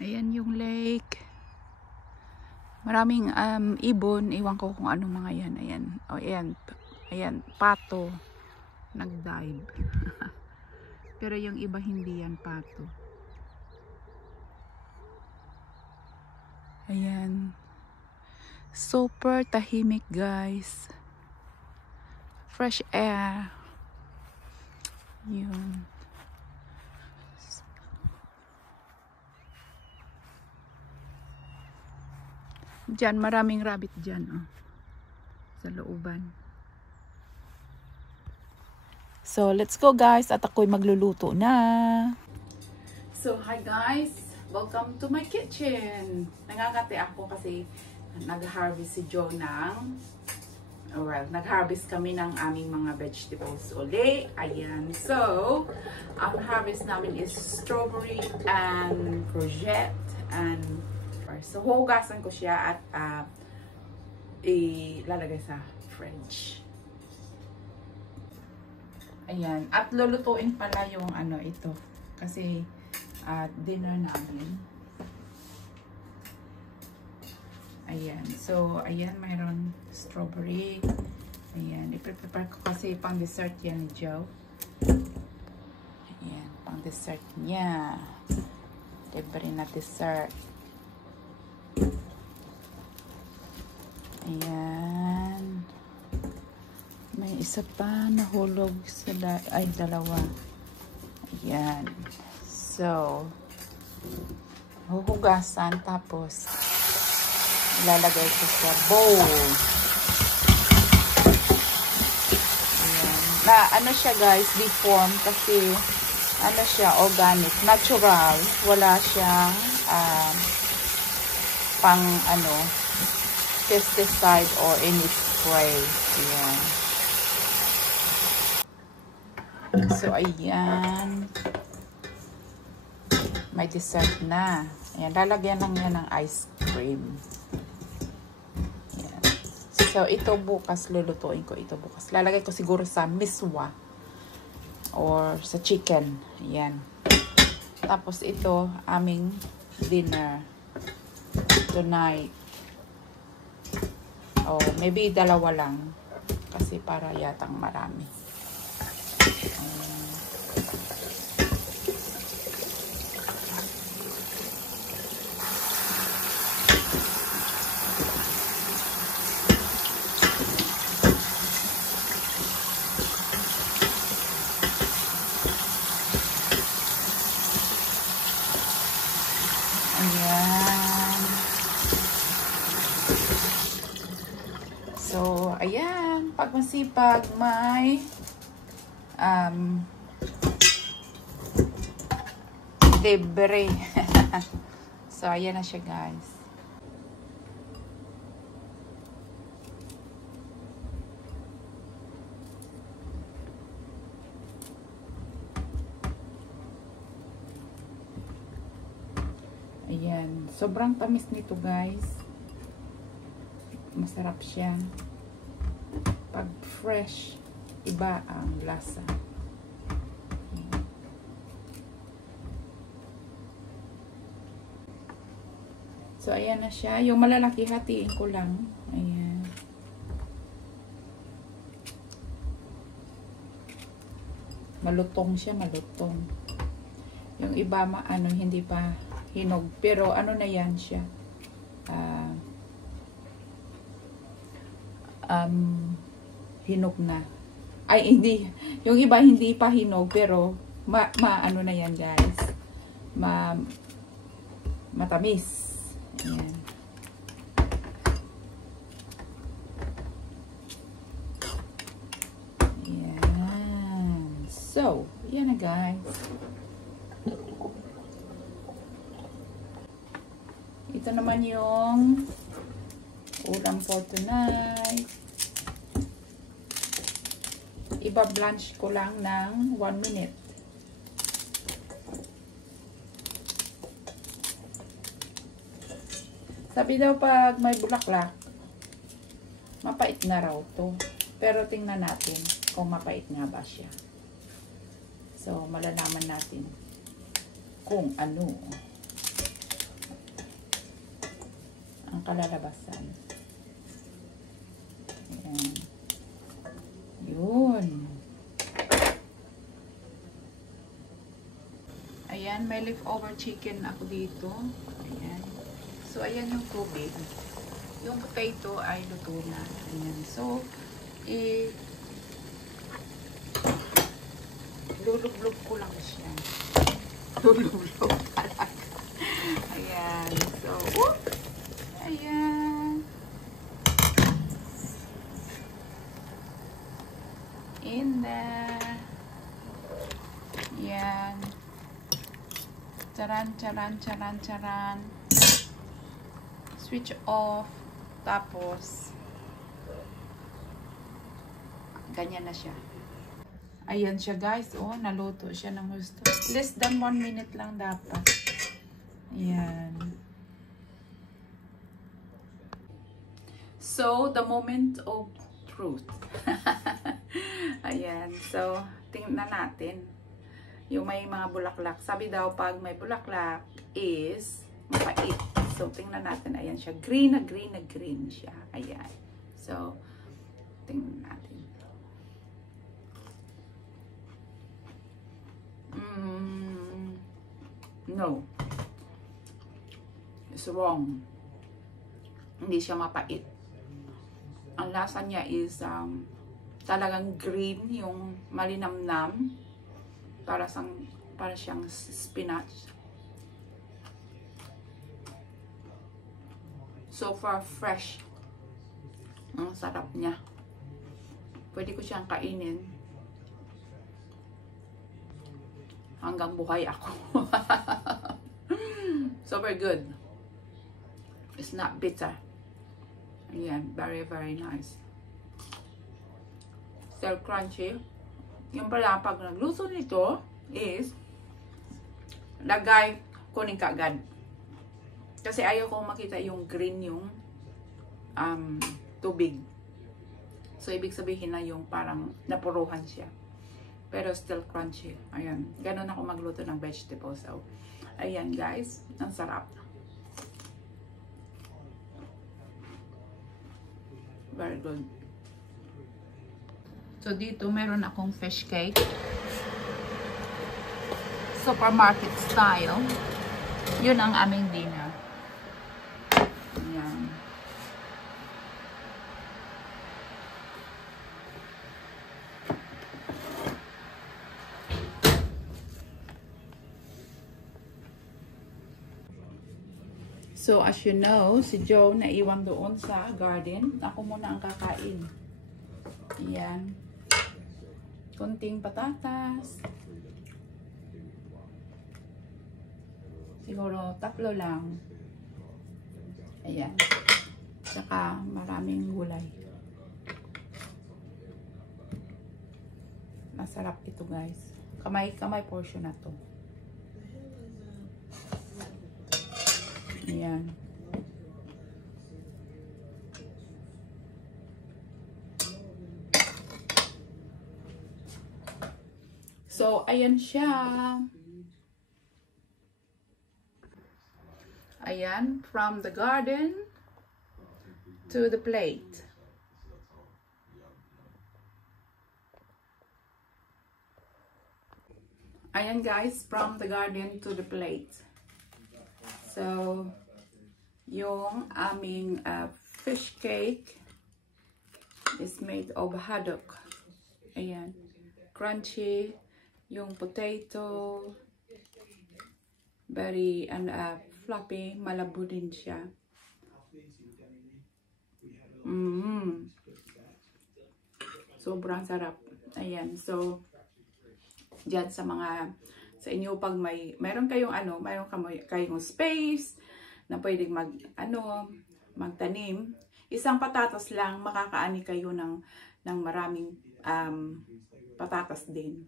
Ayan yung lake. Maraming ibon. Iwan ko kung ano mga yan. Ayan. O, ayan. Ayan. Pato. Nag-dive. Pero yung iba hindi yan pato. Ayan. Super tahimik, guys. Fresh air. Yun. Diyan, maraming rabbit dyan, oh. Sa looban. So, let's go, guys. At ako'y magluluto na. So, hi, guys. Welcome to my kitchen. Nangangati ako kasi nag-harvest si Joe ng, well, nag-harvest kami ng aming mga vegetables uli. Ayan. So, ang harvest namin is strawberry and courgette and so, huhugasan ko siya at ilalagay sa fridge. Ayan. At lulutuin pala yung ano ito. Kasi dinner namin. Ayan. So, ayan. Mayroon strawberry. Ayan. I-prepare ko kasi pang dessert yan ni Joe. Ayan. Pang dessert niya. Libre na dessert. Ayan. May isa pa nahulog sa dalawa. Ayan. So, huhugasan tapos ilalagay ko sa bowl. Ayan. Na ano siya, guys, deformed kasi ano siya, organic, natural. Wala siyang pang ano pesticide or any spray. Ayan. So, ayan. May dessert na. Ayan. Lalagyan lang yan ng ice cream. Ayan. So, ito bukas. Lulutuin ko ito bukas. Lalagay ko siguro sa miswa or sa chicken. Ayan. Tapos ito, aming dinner tonight. Oh, maybe dalawa lang. Kasi para yatang marami. Ayan. So, ayan. Pag masipag, may libre. So, ayan na siya, guys. Ayan. Sobrang tamis nito, guys. Masarap siya. Pag fresh, iba ang lasa. So, ayan na siya. Yung malalaki, hatiin ko lang. Ayan. Malutong siya, malutong. Yung iba, hindi pa hinog. Pero, ano na yan siya? Hinog na. Ay, hindi. Yung iba, hindi pa hinog. Pero, ano na yan, guys. Matamis. Ayan. Ayan. So, yan na, guys. Ito naman yung ulam for tonight. Iba-blanch ko lang ng 1 minute. Sabi daw pag may bulaklak, mapait na raw to. Pero tingnan natin kung mapait nga ba siya. So, malalaman natin kung ano. ang kalalabasan. Ayan. Yun. Ayan, may leftover chicken ako dito. Ayan. So, ayan yung tubig. Yung potato ay luto na. Ayan. So, lulublog ko lang siya. Lulublog talaga. Ayan. So, whoop! Ayan. In there. Ayan. Charan, charan, charan, charan. Switch off. Tapos, ganyan na siya. Ayan siya guys. Oh, naluto siya ng gusto. Less than 1 minute lang dapat. Ayan. So, the moment of truth. Ayan. So, tingnan natin. Yung may mga bulaklak. Sabi daw, pag may bulaklak is mapait. So, tingnan natin. Ayan siya. Green na green na green siya. Ayan. So, tingnan natin. No. It's wrong. Hindi siya mapait. Ang lasa niya is talagang green, yung malinamnam. Para siyang spinach. So far, fresh. Ang sarap niya. Pwede ko siyang kainin hanggang buhay ako. Super good. It's not bitter. Ayan, very, very nice. Still crunchy. Yung pala, pag nagluto nito is lagay kunin kaagad. Kasi ayaw ko makita yung green yung tubig. So, ibig sabihin na yung parang napuruhan siya. Pero still crunchy. Ayan. Ganon ako magluto ng vegetables. So, ayan guys. Ang sarap. Very good. So, dito meron akong fish cake. Supermarket style. Yun ang aming dinner. Ayan. So, as you know, si Joe naiwan doon sa garden. Ako muna ang kakain. Ayan. Kunting patatas. Siguro 3 lang. Ayan. Saka maraming gulay. Masarap ito guys. Kamay portion na to. Ayan. So, ayan siya. Ayan, from the garden to the plate. Ayan guys, from the garden to the plate. So, yung aming fish cake is made of haddock. Ayan. Crunchy. Yung potato. Very fluffy. Malabo din siya. Sobrang sarap. Ayan. So, dyan sa inyo pag mayroon kayong kayong space na pwedeng magtanim, isang patatas lang makakaani kayo ng maraming patatas din.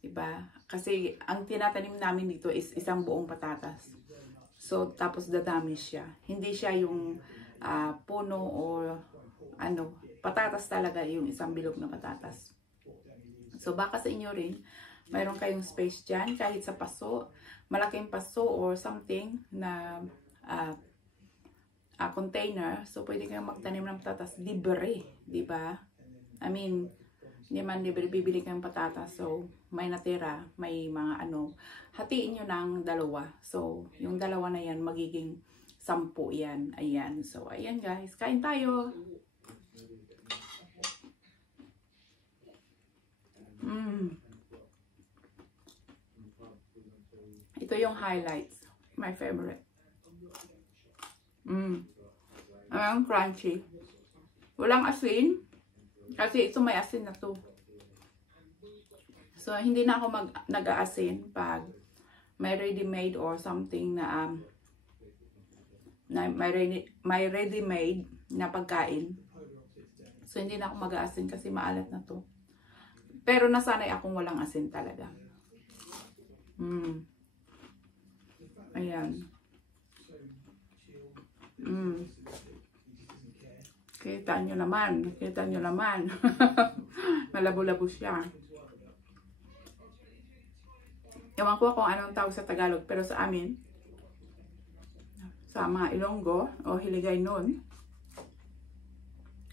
Diba? Kasi ang tinatanim namin dito is isang buong patatas. So tapos dadami siya. Hindi siya yung puno o patatas talaga, yung isang bilog na patatas. So baka sa inyo rin mayroon kayong space dyan, kahit sa paso, malaking paso or something na container. So, pwede kayong magtanim ng patatas libre, di ba? I mean, hindi man libre, bibili kayong patatas. So, may natira, may mga ano, hatiin nyo ng dalawa. So, yung dalawa na yan, magiging 10 yan. Ayan. So, ayan guys, kain tayo. Ito yung highlights. My favorite. Ayan, crunchy. Walang asin. Kasi ito may asin na to. So, hindi na ako nag-aasin pag may ready-made or something na, may ready-made na pagkain. So, hindi na ako mag-aasin kasi maalat na to. Pero nasanay akong walang asin talaga. Ayan. Kita nyo naman. Kita nyo naman. Malabo-labo siya. Ewan ko kung anong tawag sa Tagalog. Pero sa amin, sa mga Ilonggo o Hiligay nun,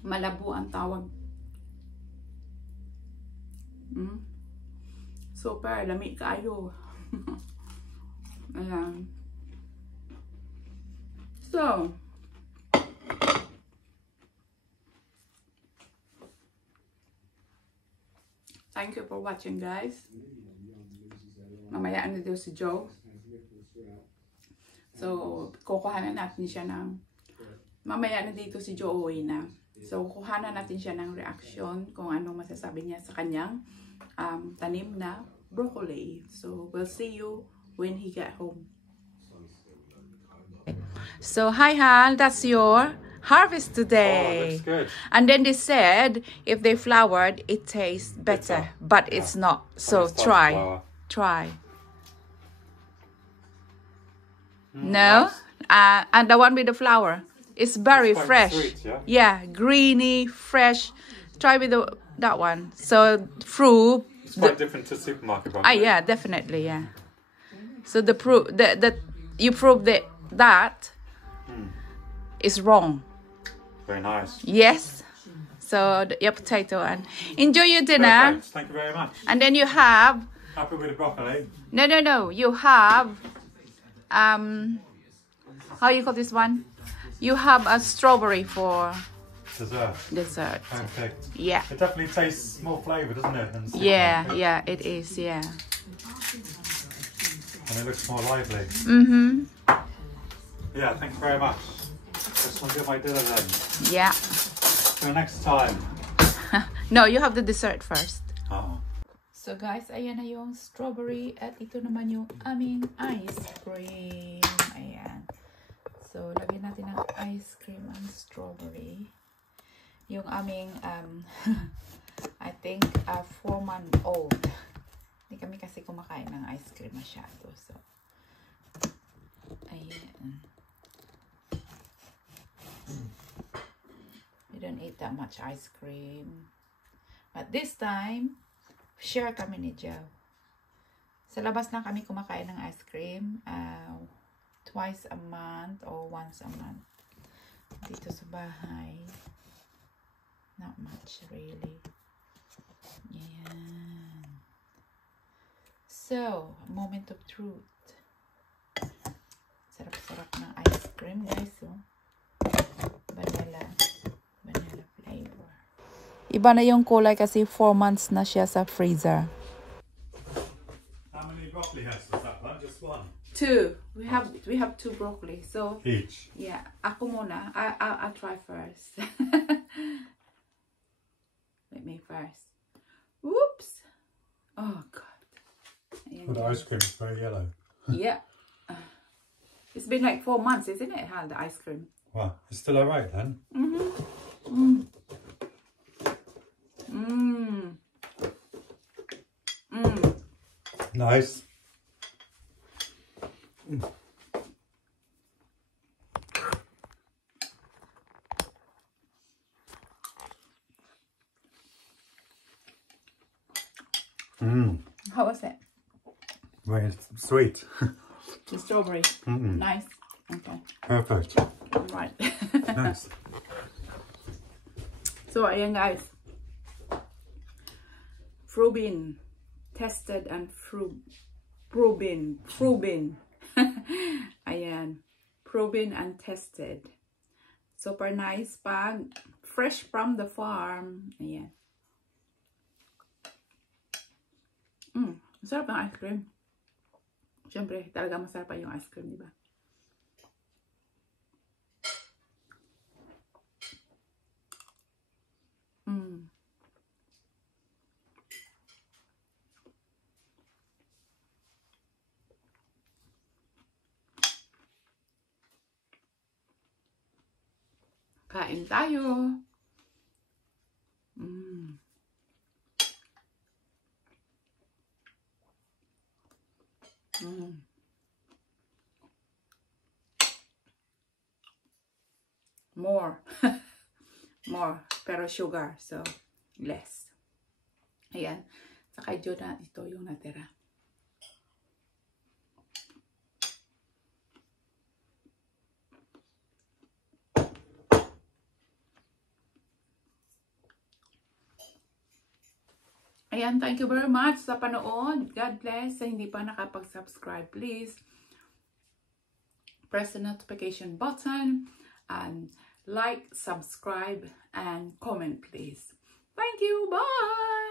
malabo ang tawag. Super, lami kaayo. Ayan. So, thank you for watching guys. Mamaya na dito si Joe. So, kukuhanan natin siya ng, mamaya na dito si Joe uwi na. So, kukuhanan natin siya ng reaction kung anong masasabi niya sa kanyang tanim na broccoli. So, we'll see you when he get home. So, hi Hal, that's your harvest today. Oh, looks good. And then they said if they flowered, it tastes better, but it's not. So try. No, nice. And the one with the flower, it's very quite fresh. sweet, yeah? Yeah, greeny, fresh. Try with that one. So fruit. It's quite different to supermarket broccoli. Yeah, definitely, yeah. So the proof that you prove that is wrong. Very nice. Yes. So your potato and enjoy your dinner. Perfect. Thank you very much. And then you have Happy with the broccoli? no. You have how you call this one? You have a strawberry for Dessert. dessert. Perfect. Yeah. It definitely tastes more flavour, doesn't it? Than Yeah, yeah, it is. Yeah. And it looks more lively. Yeah, thank you very much. Just want to do my dinner then. Yeah. Till next time. No, you have the dessert first. Oh. So guys, ayan na yung strawberry at ito naman yung aming ice cream. Ayan. So, lagyan natin ng ice cream ang strawberry. Yung aming, I think, 4-month-old. Hindi kami kasi kumakain ng ice cream masyado. So, ayan. We don't eat that much ice cream. But this time, share kami ni Joe. Sa labas lang kami kumakain ng ice cream. Twice a month or once a month. Dito sa bahay. Not much really. Ayan. So, moment of truth. Sarap-sarap ng ice cream guys. Oh. Vanilla flavor. Iba na yung kulay kasi 4 months na siya sa freezer. How many broccoli heads was that one? Just one? 2. We have 2 broccoli. So Each? yeah, ako muna. I'll try first. Let me first. Whoops. Oh God. Well, the ice cream is very yellow. Yeah. It's been like 4 months, isn't it? The ice cream. Wow, it's still alright then? Nice. How was it? Very sweet. The strawberry. Nice. Okay. Perfect. Right. Nice. So, ayan guys. Frubin. Tested and Frubin. Ayan. Proven and tested. Super nice pag fresh from the farm. Ayan. Masarap ang ice cream. Siyempre, talaga masarap pa yung ice cream, di ba? Kain tayo. More. More. Pero sugar. So, less. Ayan. Saka na ito yung natira. Ayan, thank you very much sa panood. God bless. Sa hindi pa nakapag-subscribe, please press the notification button and like, subscribe, and comment, please. Thank you. Bye!